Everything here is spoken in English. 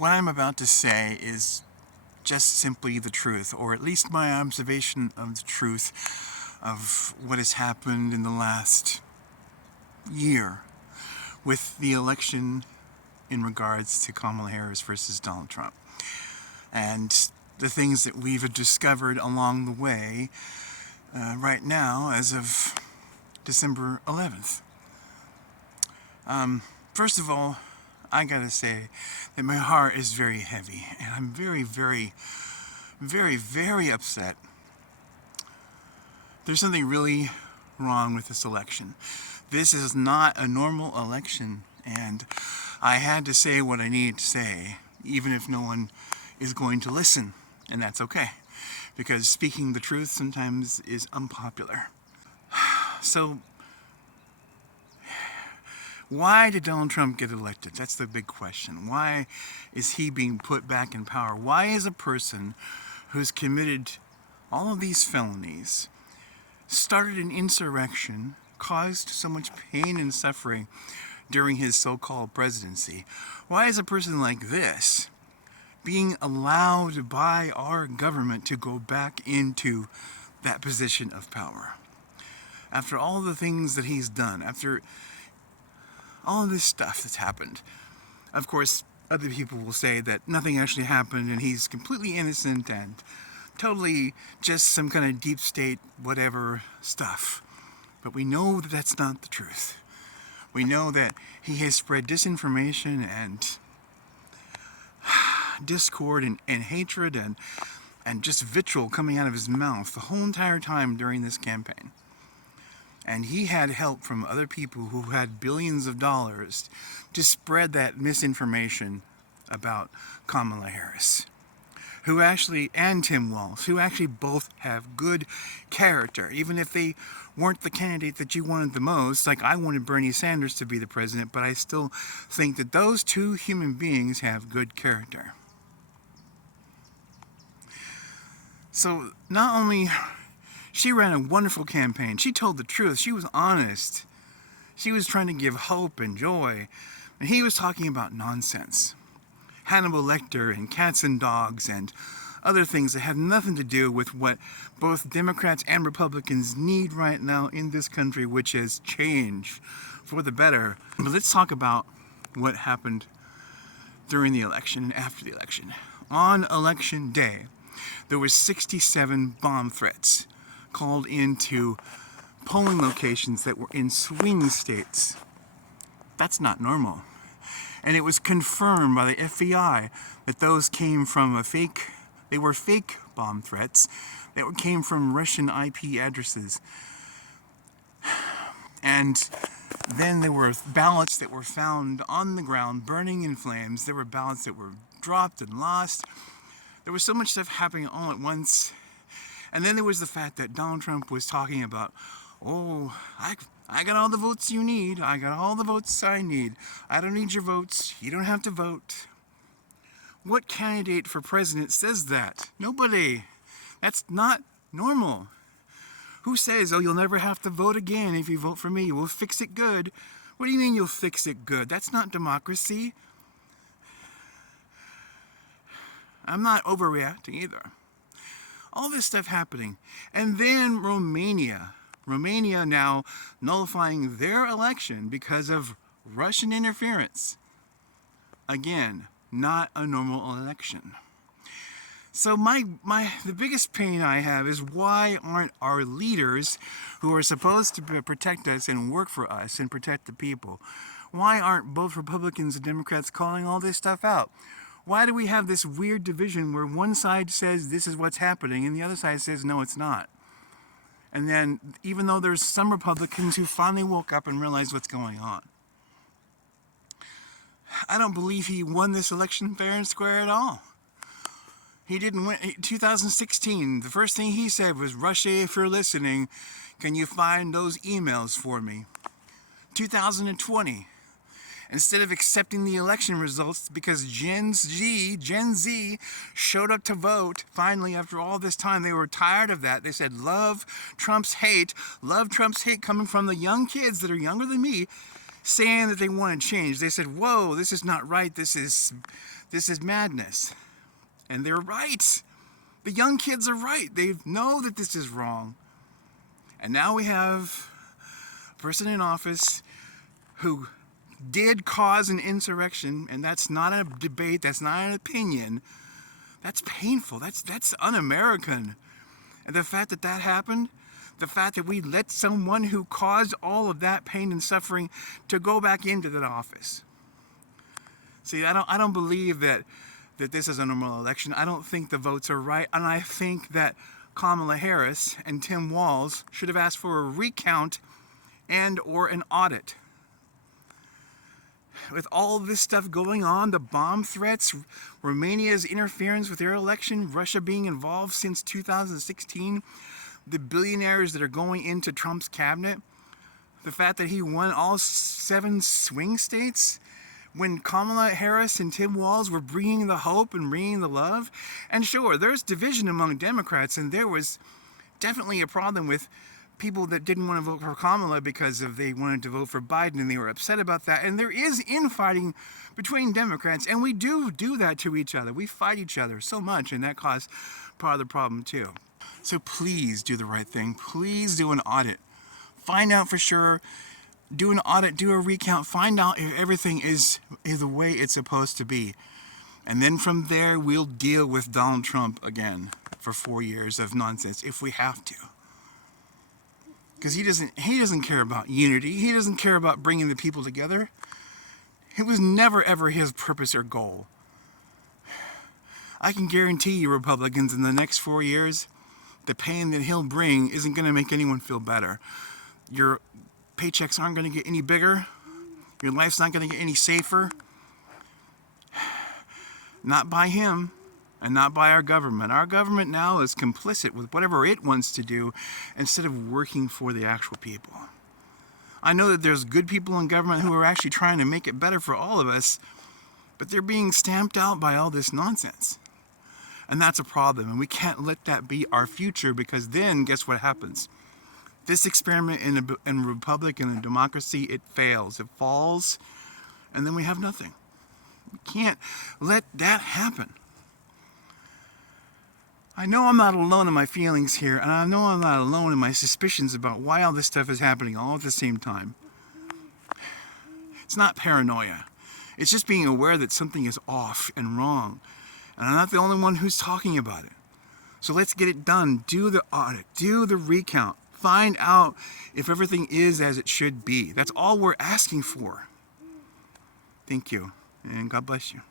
what I'm about to say is just simply the truth, or at least my observation of the truth of what has happened in the last year with the election in regards to Kamala Harris versus Donald Trump. And the things that we've discovered along the way right now as of December 11th. First of all, I gotta say that my heart is very heavy, and I'm very, very, very, very upset. There's something really wrong with this election. This is not a normal election, and I had to say what I needed to say, even if no one is going to listen, and that's okay, because speaking the truth sometimes is unpopular. So, why did Donald Trump get elected? That's the big question. Why is he being put back in power? Why is a person who's committed all of these felonies, started an insurrection, caused so much pain and suffering during his so-called presidency, why is a person like this being allowed by our government to go back into that position of power? After all the things that he's done, after all of this stuff that's happened. Of course, other people will say that nothing actually happened and he's completely innocent and totally just some kind of deep state whatever stuff. But we know that that's not the truth. We know that he has spread disinformation and discord and hatred and just vitriol coming out of his mouth the whole entire time during this campaign. And he had help from other people who had billions of dollars to spread that misinformation about Kamala Harris, and Tim Walz, who actually both have good character, even if they weren't the candidate that you wanted the most. Like, I wanted Bernie Sanders to be the president, but I still think that those two human beings have good character. So, not only she ran a wonderful campaign. She told the truth. She was honest. She was trying to give hope and joy. And he was talking about nonsense. Hannibal Lecter and cats and dogs and other things that have nothing to do with what both Democrats and Republicans need right now in this country, which is change for the better. But let's talk about what happened during the election and after the election. On election day, there were 67 bomb threats called into polling locations that were in swing states. That's not normal. And it was confirmed by the FBI that those came from they were fake bomb threats that came from Russian IP addresses. And then there were ballots that were found on the ground burning in flames. There were ballots that were dropped and lost. There was so much stuff happening all at once. And then there was the fact that Donald Trump was talking about, oh, I got all the votes you need. I got all the votes I need. I don't need your votes. You don't have to vote. What candidate for president says that? Nobody. That's not normal. Who says, oh, you'll never have to vote again if you vote for me. We'll fix it good. What do you mean you'll fix it good? That's not democracy. I'm not overreacting either. All this stuff happening. And then Romania now nullifying their election because of Russian interference. Again, not a normal election. So the biggest pain I have is, why aren't our leaders who are supposed to protect us and work for us and protect the people, why aren't both Republicans and Democrats calling all this stuff out? Why do we have this weird division where one side says this is what's happening and the other side says no, it's not? And then, even though there's some Republicans who finally woke up and realized what's going on. I don't believe he won this election fair and square at all. He didn't win. 2016, the first thing he said was, Russia, if you're listening, can you find those emails for me? 2020, instead of accepting the election results because Gen Z showed up to vote, finally, after all this time, they were tired of that. They said, love Trump's hate coming from the young kids that are younger than me, saying that they want to change. They said, whoa, this is not right. This is This is madness. And they're right. The young kids are right. They know that this is wrong. And now we have a person in office who did cause an insurrection, and that's not a debate, that's not an opinion. That's painful. That's un-American. And the fact that that happened, the fact that we let someone who caused all of that pain and suffering to go back into that office. See, I don't believe that this is a normal election. I don't think the votes are right, and I think that Kamala Harris and Tim Walz should have asked for a recount and or an audit. With all this stuff going on, the bomb threats, Romania's interference with their election, Russia being involved since 2016, the billionaires that are going into Trump's cabinet, the fact that he won all 7 swing states, when Kamala Harris and Tim Walz were bringing the hope and bringing the love. And sure, there's division among Democrats, and there was definitely a problem with people that didn't want to vote for Kamala because they wanted to vote for Biden, and they were upset about that. And there is infighting between Democrats, and we do that to each other. We fight each other so much, and that caused part of the problem too. So please do the right thing. Please do an audit. Find out for sure. Do an audit, do a recount, find out if everything is the way it's supposed to be. And then from there, we'll deal with Donald Trump again for 4 years of nonsense if we have to. Because he doesn't care about unity. He doesn't care about bringing the people together. It was never, ever his purpose or goal. I can guarantee you, Republicans, in the next 4 years, the pain that he'll bring isn't going to make anyone feel better. Your paychecks aren't going to get any bigger. Your life's not going to get any safer. Not by him. And not by our government. Our government now is complicit with whatever it wants to do instead of working for the actual people. I know that there's good people in government who are actually trying to make it better for all of us, but they're being stamped out by all this nonsense. And that's a problem, and we can't let that be our future, because then guess what happens? This experiment in a republic and a democracy, it fails, it falls, and then we have nothing. We can't let that happen. I know I'm not alone in my feelings here, and I know I'm not alone in my suspicions about why all this stuff is happening all at the same time. It's not paranoia. It's just being aware that something is off and wrong. And I'm not the only one who's talking about it. So let's get it done. Do the audit. Do the recount. Find out if everything is as it should be. That's all we're asking for. Thank you, and God bless you.